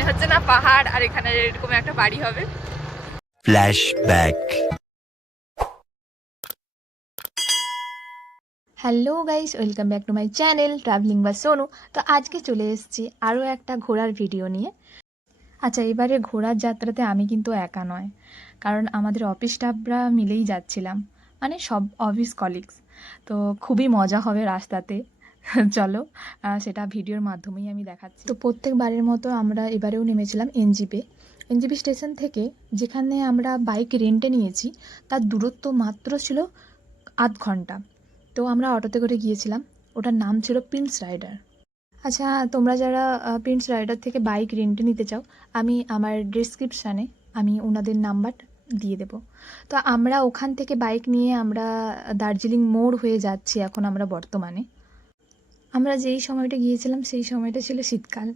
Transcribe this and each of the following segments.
মনে হচ্ছে না পাহাড় আর এখানে এরকম একটা বাড়ি হবে। Flashback. Hello guys, welcome back to my channel travelling বা সোনু। তো আজকে চলে এসেছি আরও একটা ঘোরার ভিডিও নিয়ে। আচ্ছা, এবারে ঘোরার যাত্রাতে আমি কিন্তু একা নয়, কারণ আমাদের অফিস স্টাফরা মিলেই যাচ্ছিলাম, মানে সব অফিস কলিগস। তো খুবই মজা হবে রাস্তাতে। চলো, সেটা ভিডিওর মাধ্যমেই আমি দেখাচ্ছি। তো প্রত্যেকবারের মতো আমরা এবারেও নেমেছিলাম এনজিপি স্টেশন থেকে, যেখানে আমরা বাইক রেন্টে নিয়েছি তার দূরত্ব মাত্র ছিল আধ ঘন্টা। তো আমরা অটোতে করে গিয়েছিলাম, ওটার নাম ছিল প্রিন্স রাইডার। আচ্ছা, তোমরা যারা প্রিন্স রাইডার থেকে বাইক রেন্টে নিতে চাও, আমি আমার ডেসক্রিপশানে আমি ওনাদের নাম্বার দিয়ে দেব। তো আমরা ওখান থেকে বাইক নিয়ে আমরা দার্জিলিং মোড় হয়ে যাচ্ছি এখন আমরা বর্তমানে। আমরা যেই সময়টা গিয়েছিলাম সেই সময়টা ছিল শীতকাল।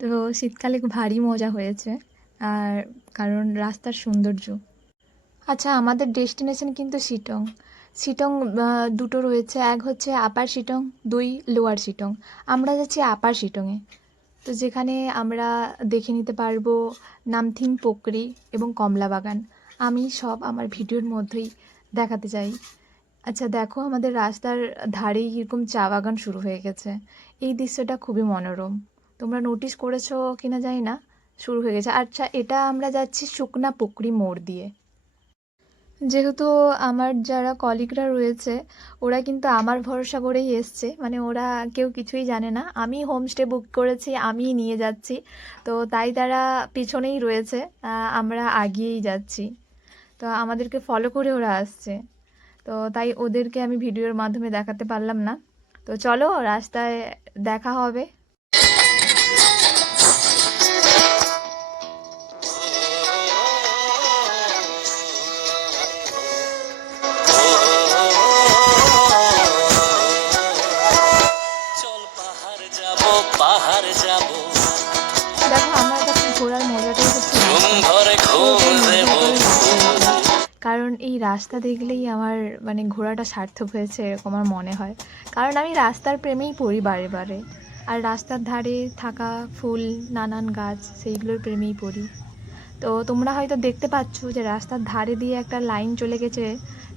তো শীতকালে ভারী মজা হয়েছে, আর কারণ রাস্তার সৌন্দর্য। আচ্ছা, আমাদের ডেস্টিনেশন কিন্তু শিটং। শিটং দুটো রয়েছে, এক হচ্ছে আপার শিটং, দুই লোয়ার শিটং। আমরা যাচ্ছি আপার শিটংয়ে। তো যেখানে আমরা দেখে নিতে পারবো নামথিং পোকরি এবং কমলা বাগান। আমি সব আমার ভিডিওর মধ্যেই দেখাতে চাই। আচ্ছা দেখো, আমাদের রাস্তার ধারেই এরকম চা বাগান শুরু হয়ে গেছে। এই দৃশ্যটা খুবই মনোরম। তোমরা নোটিস করেছো কিনা জানি না, শুরু হয়ে গেছে। আচ্ছা, এটা আমরা যাচ্ছি শুকনা পুকুরি মোড় দিয়ে। যেহেতু আমার যারা কলিগরা রয়েছে ওরা কিন্তু আমার ভরসা করেই এসছে, মানে ওরা কেউ কিছুই জানে না, আমি হোমস্টে বুক করেছি, আমিই নিয়ে যাচ্ছি। তো তাই তারা পিছনেই রয়েছে, আমরা আগিয়েই যাচ্ছি। তো আমাদেরকে ফলো করে ওরা আসছে, তো তাই ওদেরকে আমি ভিডিওর মাধ্যমে দেখাতে পারলাম না। তো চলো, রাস্তায় দেখা হবে। দেখো, আমার কাছে ঘোরার মজাটাই হচ্ছে কারণ এই রাস্তা দেখলেই আমার মানে ঘোরাটা সার্থক হয়েছে এরকম আমার মনে হয়। কারণ আমি রাস্তার প্রেমেই পড়ি বারে বারে, আর রাস্তার ধারে থাকা ফুল, নানান গাছ, সেইগুলোর প্রেমেই পড়ি। তো তোমরা হয়তো দেখতে পাচ্ছ যে রাস্তার ধারে দিয়ে একটা লাইন চলে গেছে,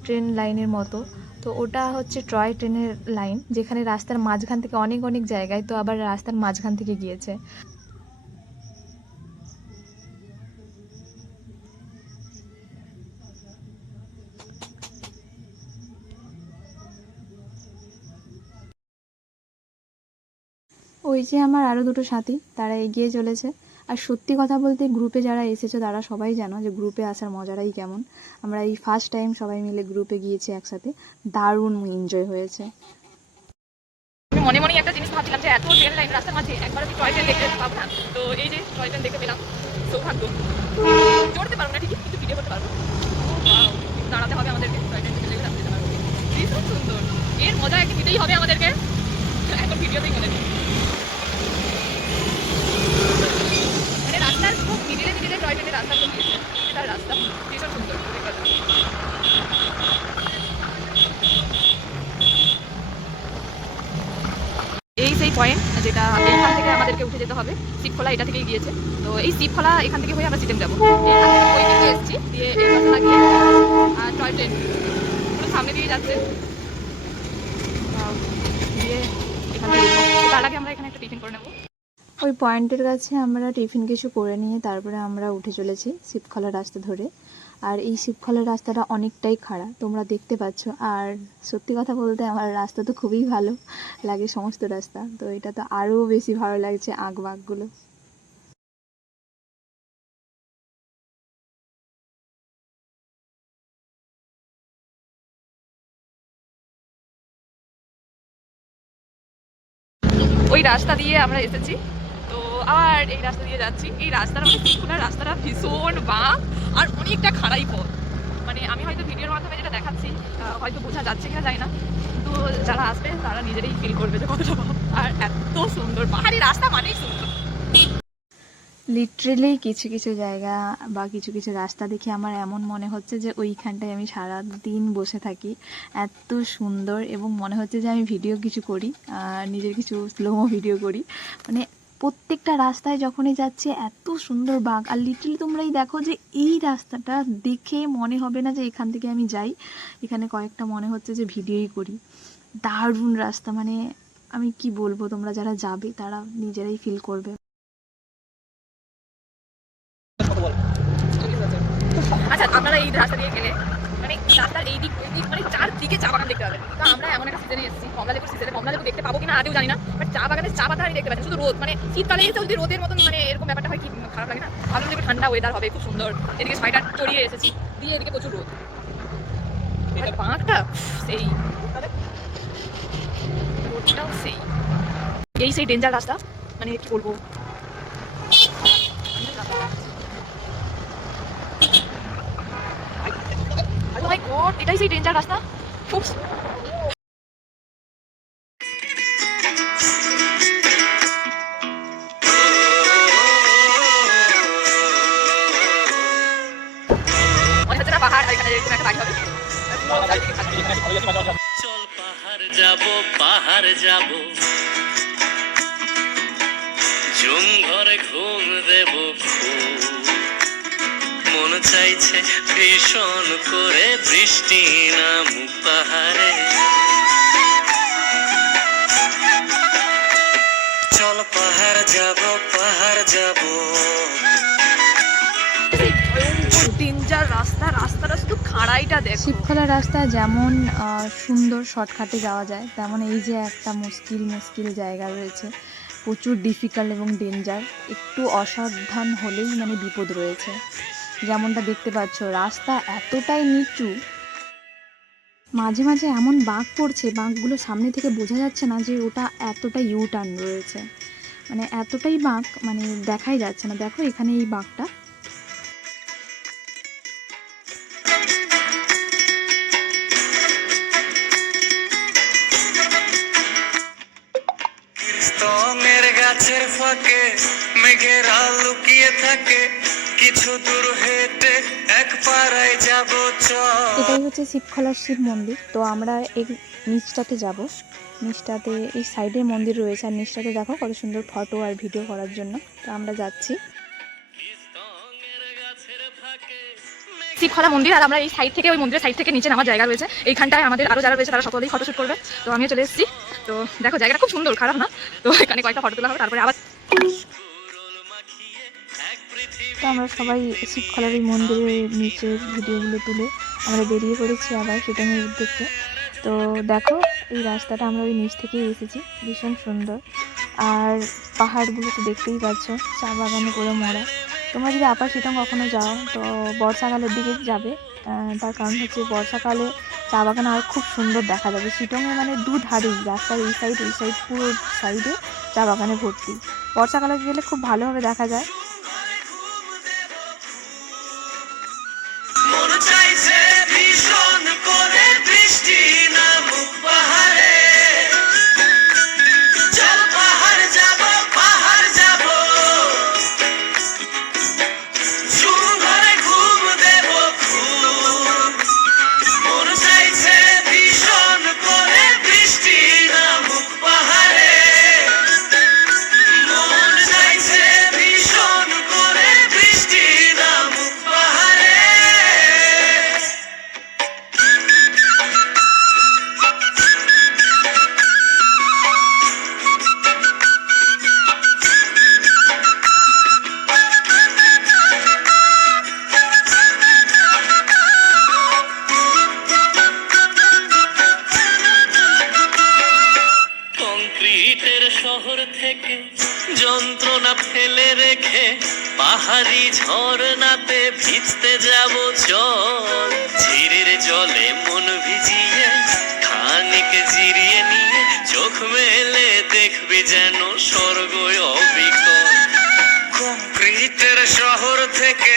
ট্রেন লাইনের মতো। তো ওটা হচ্ছে টয় ট্রেনের লাইন, যেখানে রাস্তার মাঝখান থেকে অনেক অনেক জায়গায়, তো আবার রাস্তার মাঝখান থেকে গিয়েছে। ওই যে আমার আরও দুটো সাথী, তারা এগিয়ে চলেছে। আর সত্যি কথা বলতে, গ্রুপে যারা এসেছো তারা সবাই জানো যে গ্রুপে আসার মজাটাই কেমন। আমরা এই ফার্স্ট টাইম সবাই মিলে গ্রুপে গিয়েছি একসাথে, দারুণ এনজয় হয়েছে। আমি মনে মনে একটা জিনিস ভাবছিলাম যে এত রেল লাইন রাস্তার মাঝে একবার আমি টয় ট্রেন দেখতে পাবো না। তো এই যে টয় ট্রেন দেখতে পেলাম, সৌভাগ্য। চড়তে পারবো না ঠিকই, কিন্তু ভিডিও করতে পারবো। দাঁড়াতে হবে আমাদেরকে, টয় ট্রেন থেকে লেগে যেতে পারবো। ভীষণ সুন্দর, এর মজা একদিন নিতেই হবে আমাদেরকে, এখন ভিডিওতেই মনে নেই। মানে রাস্তার খুব মিডিলে মিডিলে টয় ট্রেনের রাস্তা খুব দিয়েছে, এটার রাস্তা ভীষণ সুন্দর। এই সেই পয়েন্ট যেটা এইখান থেকে আমাদেরকে উঠে যেতে হবে। শিবখোলা এটা থেকেই গিয়েছে। তো এই শিবখোলা এখান থেকে হয়ে আমরা সিটেম যাবো। এখান থেকে ওই দিকে এসেছি, দিয়ে এই বাসে লাগিয়ে আর টয় ট্রেন পুরো সামনে দিয়ে যাচ্ছে। দিয়ে এখান থেকে তার আগে আমরা এখানে একটা টিফিন করে নেবো। ওই পয়েন্টের কাছে আমরা টিফিন কিছু করে নিয়ে তারপরে আমরা উঠে চলেছি শিবখোলা রাস্তা ধরে। আর এই শিবখোলার রাস্তাটা অনেকটাই খাড়া, তোমরা দেখতে পাচ্ছ। আর সত্যি কথা বলতে আমার রাস্তা তো খুবই ভালো লাগে, সমস্ত রাস্তা। তো এটা তো আরও বেশি ভালো লাগছে, আঁক বাঁকগুলো। ওই রাস্তা দিয়ে আমরা এসেছি, তো আবার এই রাস্তা দিয়ে যাচ্ছি। এই রাস্তাটা মানে শিবখোলার রাস্তাটা ভীষণ বাঁক আর অনেকটা খাড়াই পথ। মানে আমি হয়তো ভিডিওর মাধ্যমে যেটা দেখাচ্ছি হয়তো বোঝা যাচ্ছে কিনা জানি না, কিন্তু যারা আসবে তারা নিজেরাই ফিল করবে যে কতটা ভাব। আর এত সুন্দর পাহাড়ি রাস্তা মানেই সুন্দর। লিটারেলি কিছু কিছু জায়গা বা কিছু কিছু রাস্তা দেখে আমার এমন মনে হচ্ছে যে ওইখানটায় আমি সারা দিন বসে থাকি। এত সুন্দর, এবং মনে হচ্ছে যে আমি ভিডিও কিছু করি, নিজের কিছু স্লোমো ভিডিও করি। মানে প্রত্যেকটা রাস্তায় যখনই যাচ্ছি এত সুন্দর বাঘ। আর লিটারালি তোমরাই দেখো যে এই রাস্তাটা দেখে মনে হবে না যে এখান থেকে আমি যাই, এখানে কয়েকটা মনে হচ্ছে যে ভিডিওই করি। দারুণ রাস্তা, মানে আমি কি বলবো, তোমরা যারা যাবে তারা নিজেরাই ফিল করবে। আচ্ছা, আপনারা এই রাস্তা দিয়ে গেলে মানে রাস্তার এই দিক মানে চারদিকে চা বাগান দেখতে পাবেন। তো আমরা এমন একটা সিজনে এসেছি, কমলালেবুর সিজনে, কমলালেবু দেখতে পাবো কিনা আদেও জানি না, বাট চা বাগানের চা পাতা আমি দেখতে পাচ্ছি। শুধু রোদ, মানে শীতকালে এসে যদি রোদের মতন মানে এরকম ব্যাপারটা হয় কি খারাপ লাগে না? ভালো লাগে, ঠান্ডা ওয়েদার হবে, খুব সুন্দর। এদিকে সোয়েটার চড়িয়ে এসেছি, দিয়ে এদিকে প্রচুর রোদ। বাঁকটা সেই, রোদটাও সেই, এই সেই ডেঞ্জার রাস্তা, মানে কি বলবো। Oh my God, এটাই সেই ডেঞ্জার রাস্তা। Oops. মনে হচ্ছে না পাহাড়, আর এখানে এরকম একটা বাড়ি হবে। চল পাহাড় যাব, পাহাড় যাব, জুম ঘরে ঘুম দেব খুব, মন চাইছে ভীষণ করে বৃষ্টি নামুক পাহাড়ে। চল পাহাড় যাব, পাহাড় যাব। ডেঞ্জার রাস্তা, রাস্তাটা শুধু খাড়াইটা দেখো। শিবখোলা রাস্তা যেমন সুন্দর শর্টকাটে যাওয়া যায়, তেমন এই যে একটা মুশকিল জায়গা রয়েছে, প্রচুর ডিফিকাল্ট এবং ডেঞ্জার। একটু অসাবধান হলেই মানে বিপদ রয়েছে। যেমনটা দেখতে পাচ্ছ, রাস্তা এতটাই নিচু, মাঝে মাঝে এমন বাঁক পড়ছে, বাঁকগুলো সামনে থেকে বোঝা যাচ্ছে না যে ওটা এতটা ইউ টার্ন রয়েছে, মানে এতটাই বাঁক, মানে দেখাই যাচ্ছে না। দেখো এখানে এই বাঁকটা, কীর্তনের গাছের ফাঁকে মেঘেরা লুকিয়ে থাকে, কিছু দূর হেঁটে এক পাড়ায় যাব চল। এটাই হচ্ছে শিবখোলার শিব মন্দির। তো আমরা এই নিচটাতে যাব, নিচটাতে এই সাইডে মন্দির রয়েছে, আর নিচটাতে দেখো কত সুন্দর ফটো আর ভিডিও করার জন্য। তো আমরা যাচ্ছি। শিবখোলা মন্দির, আর আমরা এই সাইড থেকে, ওই মন্দিরের সাইড থেকে নিচে নামার জায়গা রয়েছে। এইখানটায় আমাদের আরো যারা রয়েছে তারা সকলেই ফটোশুট করবে। তো আমিও চলে এসেছি। তো দেখো জায়গাটা খুব সুন্দর, খারাপ না। তো এখানে কয়েকটা ফটো তোলা হবে, তারপরে আবার। তো আমরা সবাই শিবখোলার এই মন্দিরের নিচের ভিডিওগুলো তুলে আমরা বেরিয়ে পড়েছি আবার শুটিংয়ের উদ্দেশ্যে। তো দেখো এই রাস্তাটা আমরা ওই নিচ থেকেই এসেছি, ভীষণ সুন্দর। আর পাহাড়গুলো তো দেখতেই পাচ্ছ, চা বাগানে করে মরা। তোমরা যদি আপার শিটং কখনো যাও তো বর্ষাকালের দিকে যাবে, তার কারণ হচ্ছে বর্ষাকালে চা বাগান আর খুব সুন্দর দেখা যাবে। শিটংয়ে মানে দুধারেই, রাস্তার এই সাইড ওই সাইড পুরো সাইডে চা বাগানে ভর্তি। বর্ষাকালে গেলে খুব ভালোভাবে দেখা যায়। মন চাইছে ভীষণ করে বৃষ্টি নামুক পাহাড়ে। চল পাহাড় যাব, পাহাড় যাব, ঝুম ঘরে ঘুম দেব খুব, মন চাইছে ভীষণ করে বৃষ্টি নামুক পাহাড়ে। মন চাইছে ভীষণ করে বৃষ্টি নামুক পাহাড়ে। কংক্রিটের শহর থেকে যন্ত্রণা ফেলে রেখে পাহাড়ি ঝর্ণাতে ভিজতে যাব চল। ঝিরের জলে মন ভিজিয়ে খানিক জিরিয়ে নিয়ে চোখ মেলে দেখবি যেন স্বর্গ অবিকল। কংক্রিটের শহর থেকে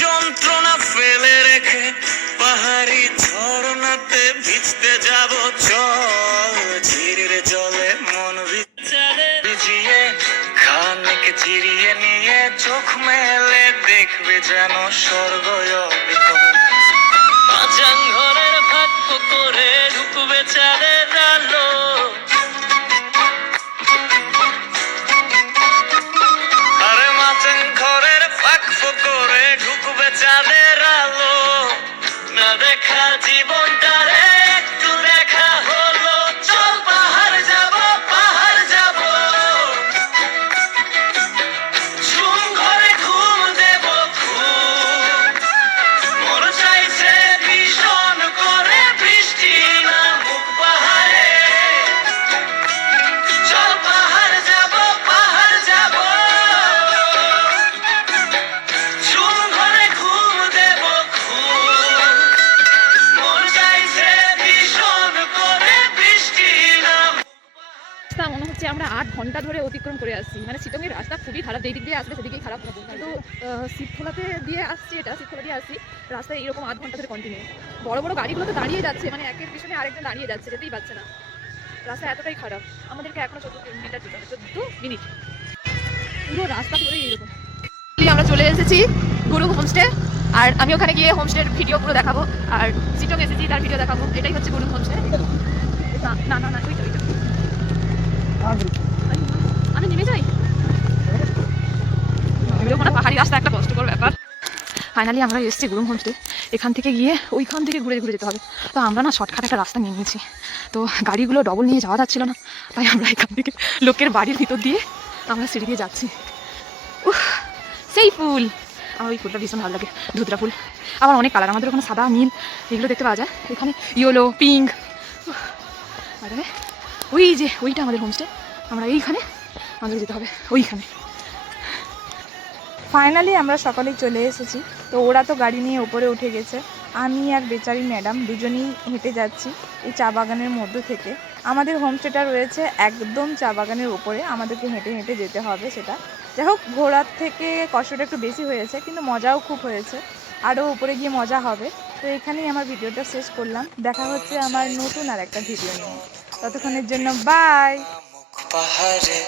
যন্ত্রণা ফেলে রেখে পাহাড়ি ঝর্ণাতে ভিজতে যাব চল। ঝিরের জলে মন ভিজিয়ে খানিক জিরিয়ে নিয়ে চোখ মেলে দেখবে যেন স্বর্গ অবিকল। মাচাং ঘরের ভাগ্য করে ঢুকবে চাঁদের আলো। ঘন্টা ধরে অতিক্রম করে আসছি। মানে চিটংয়ের রাস্তা খুবই খারাপ, যেই দিক দিয়ে আসবে সেদিকেই খারাপ। কিন্তু শিবখোলাতে দিয়ে আসছি, শিবখোলা দিয়ে আসছি, রাস্তায় এইরকম আধ ঘন্টা ধরে কন্টিনিউ। বড় বড় গাড়িগুলো তো দাঁড়িয়ে যাচ্ছে, মানে একের পিছনে আরেকজন দাঁড়িয়ে যাচ্ছে, যেতেই পারছে না। রাস্তা এতটাই খারাপ। আমাদেরকে এখনো 14 মিনিট যেতে হবে, 14 মিনিট। পুরো রাস্তা ধরেই এইরকম। আমরা চলে এসেছি গুরু হোমস্টে, আর আমি ওখানে গিয়ে হোমস্টের ভিডিও পুরো দেখাবো, আর চিটং এসেছি তার ভিডিও দেখাবো। এটাই হচ্ছে গুরু হোমস্টে। না না না, ওইটা ওইটা আমি নেমে যাই। পাহাড়ি রাস্তা একটা কষ্টকর ব্যাপার। ফাইনালি আমরা এসেছি গুরু হোমস্টে। এখান থেকে গিয়ে ওইখান থেকে ঘুরে ঘুরে যেতে হবে। তো আমরা না শর্টকাট একটা রাস্তা নিয়ে নিয়েছি, তো গাড়িগুলো ডবল নিয়ে যাওয়া যাচ্ছিল না, তাই আমরা এখান থেকে লোকের বাড়ির ভিতর দিয়ে আমরা সিঁড়ি দিয়ে যাচ্ছি। সেই ফুল, আমার ওই ফুলটা ভীষণ ভালো লাগে, ধুতরা ফুল। আবার অনেক কালার, আমাদের ওখানে সাদা, নীল এগুলো দেখতে পাওয়া যায়, এখানে ইয়েলো, পিঙ্ক। মানে ওই যে ওইটা আমাদের হোমস্টে, আমরা এইখানে আমাদের যেতে হবে ওইখানে। ফাইনালি আমরা সকালেই চলে এসেছি। তো ওরা তো গাড়ি নিয়ে ওপরে উঠে গেছে, আমি আর বেচারি ম্যাডাম দুজনেই হেঁটে যাচ্ছি এই চা বাগানের মধ্য থেকে। আমাদের হোমস্টেটা রয়েছে একদম চা বাগানের ওপরে, আমাদেরকে হেঁটে হেঁটে যেতে হবে সেটা। যাই হোক, ঘোরার থেকে কষ্টটা একটু বেশি হয়েছে, কিন্তু মজাও খুব হয়েছে, আরও উপরে গিয়ে মজা হবে। তো এখানেই আমার ভিডিওটা শেষ করলাম, দেখা হচ্ছে আমার নতুন আর একটা ভিডিও নিয়ে। ততক্ষণের জন্য বাই। পাহাড়ে